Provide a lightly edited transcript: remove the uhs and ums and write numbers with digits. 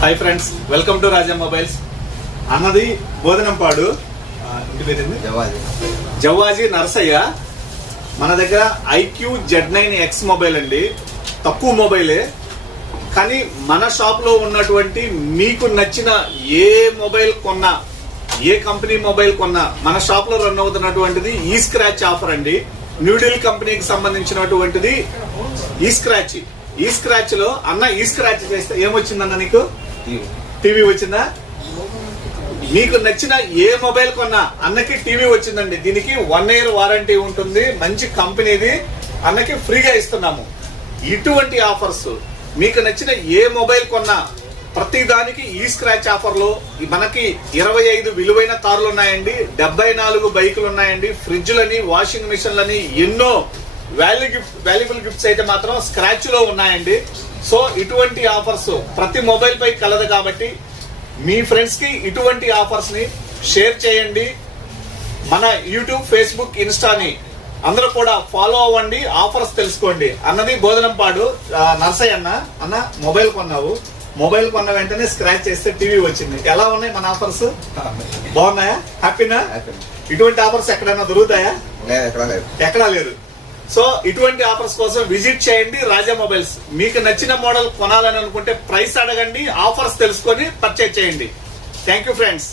Hi friends, welcome to Raja mobiles. అన్నది బోధనంపాడు, ఇంటి పేరు జవ్వాజీ నరసయ్య. మన దగ్గర IQ Z9X మొబైల్ అండి, తక్కువ మొబైలే. కానీ మన షాప్ లో ఉన్నటువంటి మీకు నచ్చిన ఏ మొబైల్ కొన్నా, ఏ కంపెనీ మొబైల్ కొన్నా మన షాప్ లో రన్ అవుతున్నటువంటిది ఈ స్క్రాచ్ ఆఫర్ అండి. న్యూడిల్ కంపెనీకి సంబంధించినటువంటిది ఈ స్క్రాచ్. ఈ స్క్రాచ్ లో అన్న ఈ స్క్రాచ్ చేస్తే ఏమొచ్చిందన్న నీకు? టీవీ వచ్చిందా? మీకు నచ్చిన ఏ మొబైల్ కొన్నా అన్నకి టీవీ వచ్చిందండి. దీనికి 1 year వారంటీ ఉంటుంది, మంచి కంపెనీది, అన్నకి ఫ్రీగా ఇస్తున్నాము. ఇటువంటి ఆఫర్స్ మీకు నచ్చిన ఏ మొబైల్ కొన్నా ప్రతి దానికి ఈ స్క్రాచ్ ఆఫర్ లో మనకి 25 విలువైన కార్లు ఉన్నాయండి, 74 బైకులు ఉన్నాయండి, ఫ్రిడ్జ్లని, వాషింగ్ మిషన్లని, ఎన్నో వాల్యుబుల్ గిఫ్ట్స్ అయితే మాత్రం స్క్రాచ్ లో ఉన్నాయండి. సో ఇటువంటి ఆఫర్స్ ప్రతి మొబైల్ పై కలదు కాబట్టి మీ ఫ్రెండ్స్ కి ఇటువంటి ఆఫర్స్ ని షేర్ చేయండి. మన యూట్యూబ్, ఫేస్బుక్, ఇన్స్టాని అందరూ కూడా ఫాలో అవ్వండి, ఆఫర్స్ తెలుసుకోండి. అన్నది బోధనంపాడు నర్సయ్య. అన్న మొబైల్ కొన్నావు, మొబైల్ కొన్న వెంటనే స్క్రాచ్ చేస్తే టీవీ వచ్చింది. ఎలా ఉన్నాయి మన ఆఫర్స్? బాగున్నాయా? హ్యాపీనా? ఇటువంటి ఆఫర్స్ ఎక్కడైనా దొరుకుతాయా? ఎక్కడా లేదు. సో ఇటువంటి ఆఫర్స్ కోసం విజిట్ చేయండి రాజా మొబైల్స్. మీకు నచ్చిన మోడల్ కొనాలని అనుకుంటే ప్రైస్ అడగండి, ఆఫర్స్ తెలుసుకొని పర్చేజ్ చేయండి. Thank you friends.